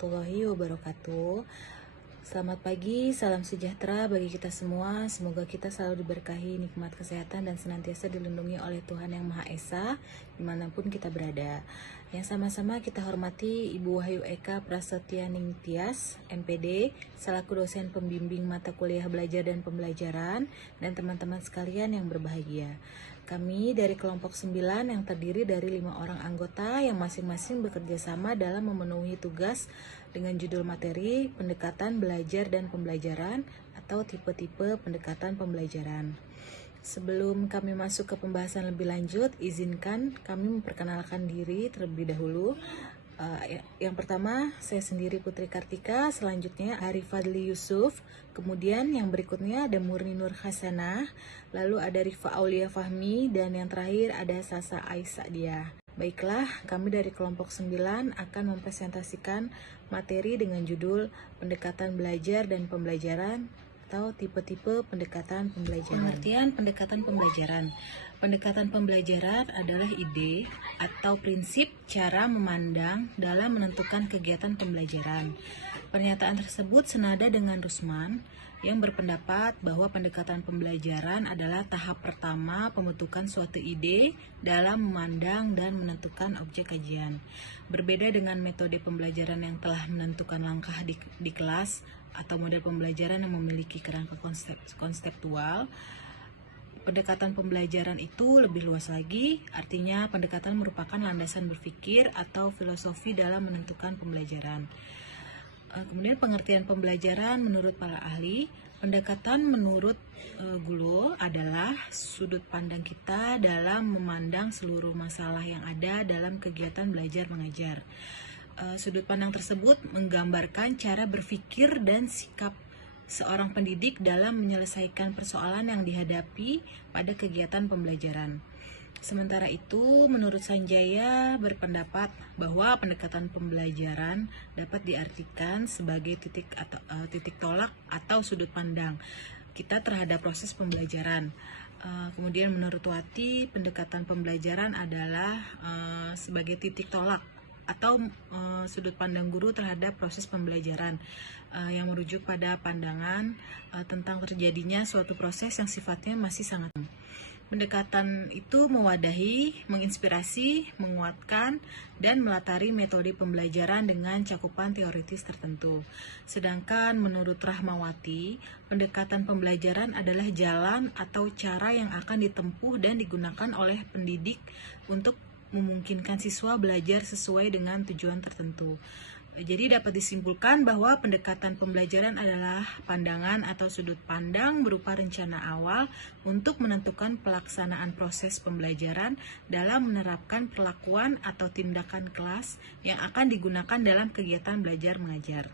warahmatullahi wabarakatuh. Selamat pagi, salam sejahtera bagi kita semua. Semoga kita selalu diberkahi nikmat kesehatan dan senantiasa dilindungi oleh Tuhan Yang Maha Esa dimanapun kita berada. Yang sama-sama kita hormati Ibu Wahyu Eka Prasetya Ningtyas, MPD, selaku dosen pembimbing mata kuliah belajar dan pembelajaran, dan teman-teman sekalian yang berbahagia. Kami dari kelompok 9 yang terdiri dari 5 orang anggota yang masing-masing bekerja sama dalam memenuhi tugas dengan judul materi pendekatan belajar dan pembelajaran atau tipe-tipe pendekatan pembelajaran. Sebelum kami masuk ke pembahasan lebih lanjut, izinkan kami memperkenalkan diri terlebih dahulu. Yang pertama, saya sendiri Putri Kartika, selanjutnya Arif Fadli Yusuf, kemudian yang berikutnya ada Murni Nur Hasanah, lalu ada Rifa Aulia Fahmi, dan yang terakhir ada Sasa Aisyah. Baiklah, kami dari kelompok 9 akan mempresentasikan materi dengan judul pendekatan belajar dan pembelajaran atau tipe-tipe pendekatan pembelajaran. Pengertian pendekatan pembelajaran. Pendekatan pembelajaran adalah ide atau prinsip cara memandang dalam menentukan kegiatan pembelajaran. Pernyataan tersebut senada dengan Rusman yang berpendapat bahwa pendekatan pembelajaran adalah tahap pertama pembentukan suatu ide dalam memandang dan menentukan objek kajian. Berbeda dengan metode pembelajaran yang telah menentukan langkah di kelas atau model pembelajaran yang memiliki kerangka konseptual, pendekatan pembelajaran itu lebih luas lagi, artinya pendekatan merupakan landasan berpikir atau filosofi dalam menentukan pembelajaran. Kemudian pengertian pembelajaran menurut para ahli, pendekatan menurut Gulo adalah sudut pandang kita dalam memandang seluruh masalah yang ada dalam kegiatan belajar mengajar. Sudut pandang tersebut menggambarkan cara berpikir dan sikap seorang pendidik dalam menyelesaikan persoalan yang dihadapi pada kegiatan pembelajaran. Sementara itu, menurut Sanjaya berpendapat bahwa pendekatan pembelajaran dapat diartikan sebagai titik tolak atau sudut pandang kita terhadap proses pembelajaran. Kemudian menurut Wati, pendekatan pembelajaran adalah sebagai titik tolak atau sudut pandang guru terhadap proses pembelajaran yang merujuk pada pandangan tentang terjadinya suatu proses yang sifatnya masih sangat. Pendekatan itu mewadahi, menginspirasi, menguatkan, dan melatari metode pembelajaran dengan cakupan teoritis tertentu. Sedangkan menurut Rahmawati, pendekatan pembelajaran adalah jalan atau cara yang akan ditempuh dan digunakan oleh pendidik untuk memungkinkan siswa belajar sesuai dengan tujuan tertentu. Jadi dapat disimpulkan bahwa pendekatan pembelajaran adalah pandangan atau sudut pandang berupa rencana awal untuk menentukan pelaksanaan proses pembelajaran dalam menerapkan perlakuan atau tindakan kelas yang akan digunakan dalam kegiatan belajar mengajar.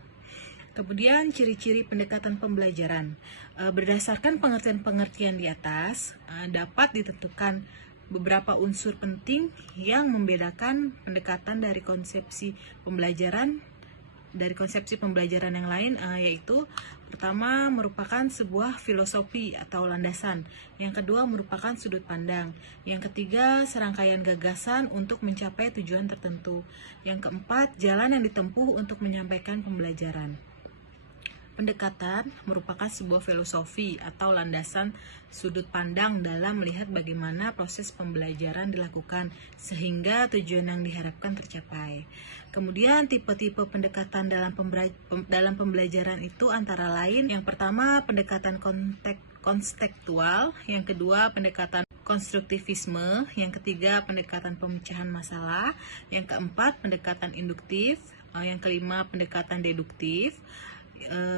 Kemudian ciri-ciri pendekatan pembelajaran. Berdasarkan pengertian-pengertian di atas, dapat ditentukan beberapa unsur penting yang membedakan pendekatan dari konsepsi pembelajaran yang lain, yaitu pertama merupakan sebuah filosofi atau landasan, yang kedua merupakan sudut pandang, yang ketiga serangkaian gagasan untuk mencapai tujuan tertentu, yang keempat jalan yang ditempuh untuk menyampaikan pembelajaran. Pendekatan merupakan sebuah filosofi atau landasan sudut pandang dalam melihat bagaimana proses pembelajaran dilakukan sehingga tujuan yang diharapkan tercapai. Kemudian tipe-tipe pendekatan dalam pembelajaran itu antara lain, yang pertama pendekatan konstekstual, yang kedua pendekatan konstruktivisme, yang ketiga pendekatan pemecahan masalah, yang keempat pendekatan induktif, yang kelima pendekatan deduktif,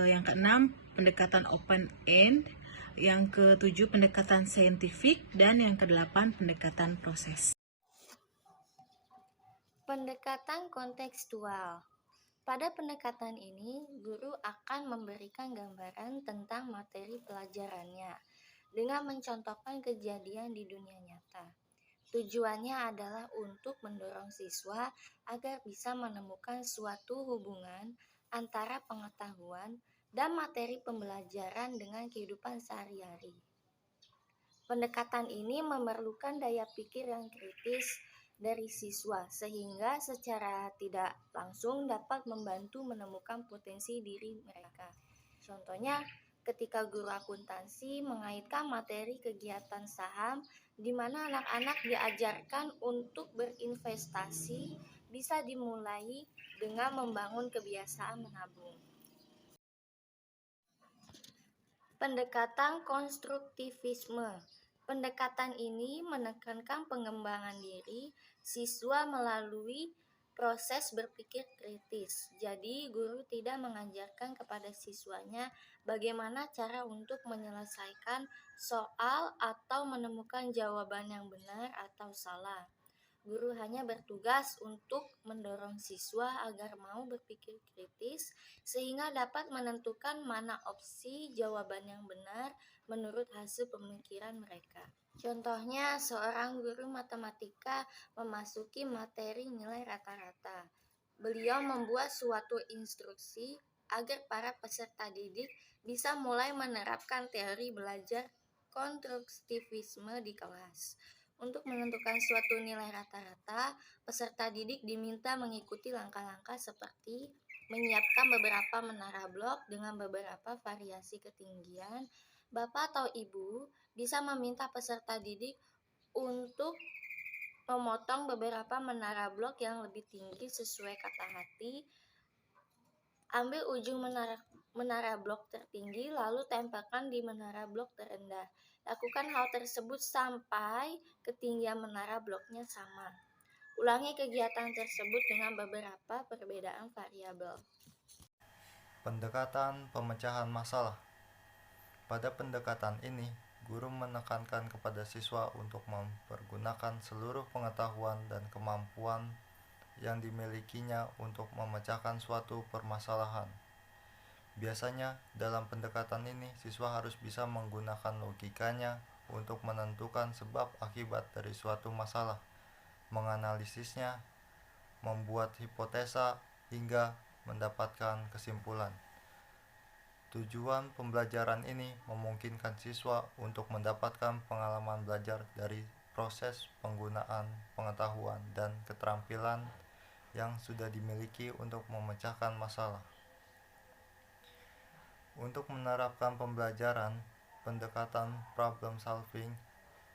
yang keenam pendekatan open end, yang ketujuh pendekatan saintifik, dan yang kedelapan pendekatan proses. Pendekatan kontekstual. Pada pendekatan ini, guru akan memberikan gambaran tentang materi pelajarannya dengan mencontohkan kejadian di dunia nyata. Tujuannya adalah untuk mendorong siswa agar bisa menemukan suatu hubungan antara pengetahuan dan materi pembelajaran dengan kehidupan sehari-hari. Pendekatan ini memerlukan daya pikir yang kritis dari siswa, sehingga secara tidak langsung dapat membantu menemukan potensi diri mereka. Contohnya, ketika guru akuntansi mengaitkan materi kegiatan saham, di mana anak-anak diajarkan untuk berinvestasi, bisa dimulai dengan membangun kebiasaan menabung. Pendekatan konstruktivisme. Pendekatan ini menekankan pengembangan diri siswa melalui proses berpikir kritis. Jadi, guru tidak mengajarkan kepada siswanya bagaimana cara untuk menyelesaikan soal atau menemukan jawaban yang benar atau salah. Guru hanya bertugas untuk mendorong siswa agar mau berpikir kritis sehingga dapat menentukan mana opsi jawaban yang benar menurut hasil pemikiran mereka. Contohnya, seorang guru matematika memasuki materi nilai rata-rata. Beliau membuat suatu instruksi agar para peserta didik bisa mulai menerapkan teori belajar konstruktivisme di kelas. Untuk menentukan suatu nilai rata-rata, peserta didik diminta mengikuti langkah-langkah seperti menyiapkan beberapa menara blok dengan beberapa variasi ketinggian. Bapak atau Ibu bisa meminta peserta didik untuk memotong beberapa menara blok yang lebih tinggi sesuai kata hati. Ambil ujung menara blok tertinggi lalu tempelkan di menara blok terendah. Lakukan hal tersebut sampai ketinggian menara bloknya sama. Ulangi kegiatan tersebut dengan beberapa perbedaan variabel. Pendekatan pemecahan masalah. Pada pendekatan ini, guru menekankan kepada siswa untuk mempergunakan seluruh pengetahuan dan kemampuan yang dimilikinya untuk memecahkan suatu permasalahan. Biasanya, dalam pendekatan ini, siswa harus bisa menggunakan logikanya untuk menentukan sebab akibat dari suatu masalah, menganalisisnya, membuat hipotesa, hingga mendapatkan kesimpulan. Tujuan pembelajaran ini memungkinkan siswa untuk mendapatkan pengalaman belajar dari proses penggunaan pengetahuan dan keterampilan yang sudah dimiliki untuk memecahkan masalah. Untuk menerapkan pembelajaran pendekatan problem solving,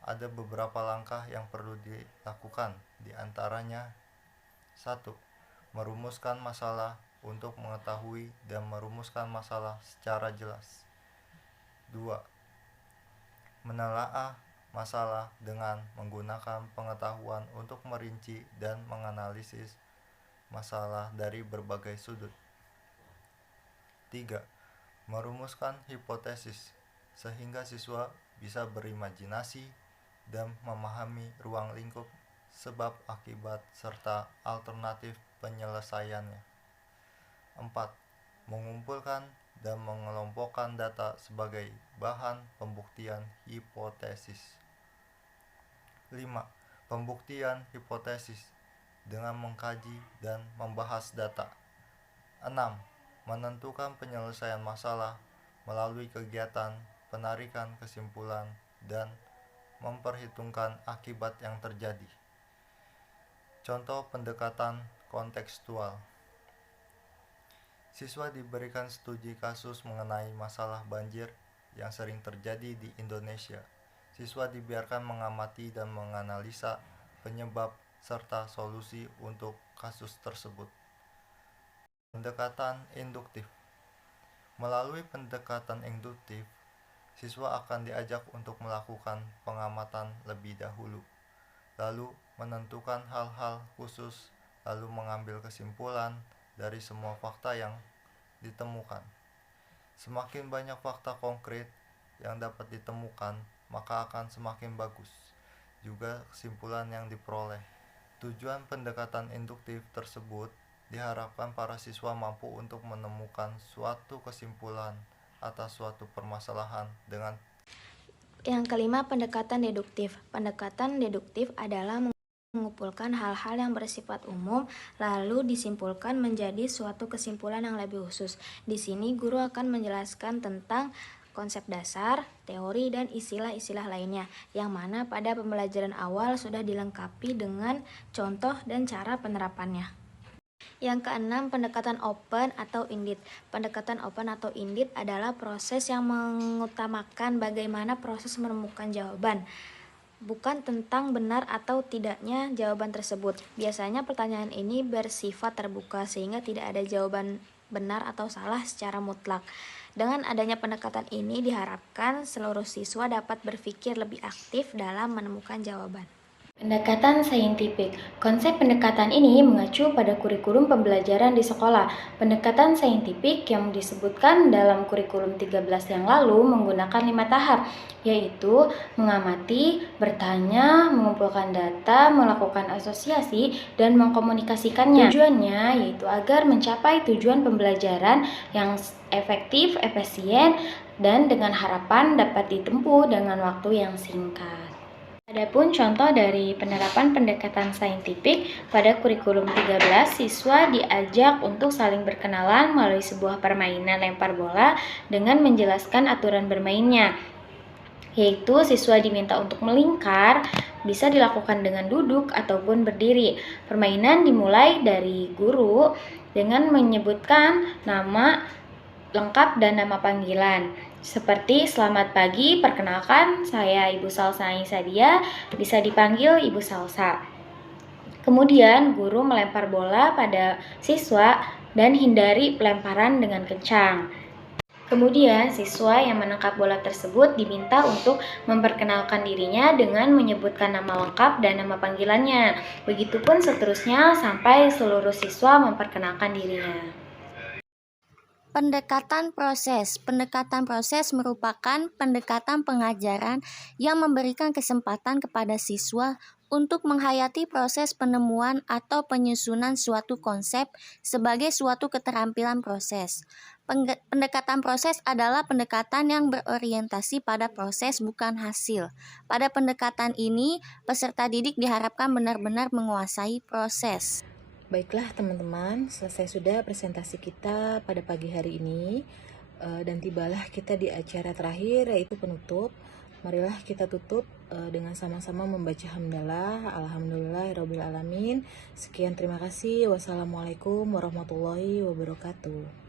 ada beberapa langkah yang perlu dilakukan. Di antaranya, 1. Merumuskan masalah untuk mengetahui dan merumuskan masalah secara jelas. 2. Menelaah masalah dengan menggunakan pengetahuan untuk merinci dan menganalisis masalah dari berbagai sudut. 3. Merumuskan hipotesis sehingga siswa bisa berimajinasi dan memahami ruang lingkup, sebab akibat serta alternatif penyelesaiannya. 4. Mengumpulkan dan mengelompokkan data sebagai bahan pembuktian hipotesis. 5. Pembuktian hipotesis dengan mengkaji dan membahas data. 6. Menentukan penyelesaian masalah melalui kegiatan penarikan kesimpulan dan memperhitungkan akibat yang terjadi. Contoh pendekatan kontekstual. Siswa diberikan studi kasus mengenai masalah banjir yang sering terjadi di Indonesia. Siswa dibiarkan mengamati dan menganalisa penyebab serta solusi untuk kasus tersebut. Pendekatan induktif. Melalui pendekatan induktif, siswa akan diajak untuk melakukan pengamatan lebih dahulu, lalu menentukan hal-hal khusus, lalu mengambil kesimpulan dari semua fakta yang ditemukan. Semakin banyak fakta konkret yang dapat ditemukan, maka akan semakin bagus juga kesimpulan yang diperoleh. Tujuan pendekatan induktif tersebut diharapkan para siswa mampu untuk menemukan suatu kesimpulan atas suatu permasalahan dengan. Yang kelima, pendekatan deduktif. Pendekatan deduktif adalah mengumpulkan hal-hal yang bersifat umum lalu disimpulkan menjadi suatu kesimpulan yang lebih khusus. Di sini guru akan menjelaskan tentang konsep dasar, teori, dan istilah-istilah lainnya, yang mana pada pembelajaran awal sudah dilengkapi dengan contoh dan cara penerapannya. Yang keenam, pendekatan open atau indit. Pendekatan open atau indit adalah proses yang mengutamakan bagaimana proses menemukan jawaban, bukan tentang benar atau tidaknya jawaban tersebut. Biasanya pertanyaan ini bersifat terbuka sehingga tidak ada jawaban benar atau salah secara mutlak. Dengan adanya pendekatan ini diharapkan seluruh siswa dapat berpikir lebih aktif dalam menemukan jawaban. Pendekatan saintifik. Konsep pendekatan ini mengacu pada kurikulum pembelajaran di sekolah. Pendekatan saintifik yang disebutkan dalam kurikulum 13 yang lalu menggunakan 5 tahap, yaitu mengamati, bertanya, mengumpulkan data, melakukan asosiasi, dan mengkomunikasikannya. Tujuannya yaitu agar mencapai tujuan pembelajaran yang efektif, efisien, dan dengan harapan dapat ditempuh dengan waktu yang singkat. Adapun contoh dari penerapan pendekatan saintifik pada kurikulum 13, siswa diajak untuk saling berkenalan melalui sebuah permainan lempar bola dengan menjelaskan aturan bermainnya, yaitu siswa diminta untuk melingkar, bisa dilakukan dengan duduk ataupun berdiri. Permainan dimulai dari guru dengan menyebutkan nama lengkap dan nama panggilan. Seperti selamat pagi, perkenalkan saya Ibu Salsa Aisadia, bisa dipanggil Ibu Salsa. Kemudian guru melempar bola pada siswa dan hindari pelemparan dengan kencang. Kemudian siswa yang menangkap bola tersebut diminta untuk memperkenalkan dirinya dengan menyebutkan nama lengkap dan nama panggilannya. Begitupun seterusnya sampai seluruh siswa memperkenalkan dirinya. Pendekatan proses. Pendekatan proses merupakan pendekatan pengajaran yang memberikan kesempatan kepada siswa untuk menghayati proses penemuan atau penyusunan suatu konsep sebagai suatu keterampilan proses. Pendekatan proses adalah pendekatan yang berorientasi pada proses bukan hasil. Pada pendekatan ini, peserta didik diharapkan benar-benar menguasai proses. Baiklah teman-teman, selesai sudah presentasi kita pada pagi hari ini dan tibalah kita di acara terakhir yaitu penutup. Marilah kita tutup dengan sama-sama membaca hamdalah, alhamdulillahirabbil alamin. Sekian, terima kasih. Wassalamualaikum warahmatullahi wabarakatuh.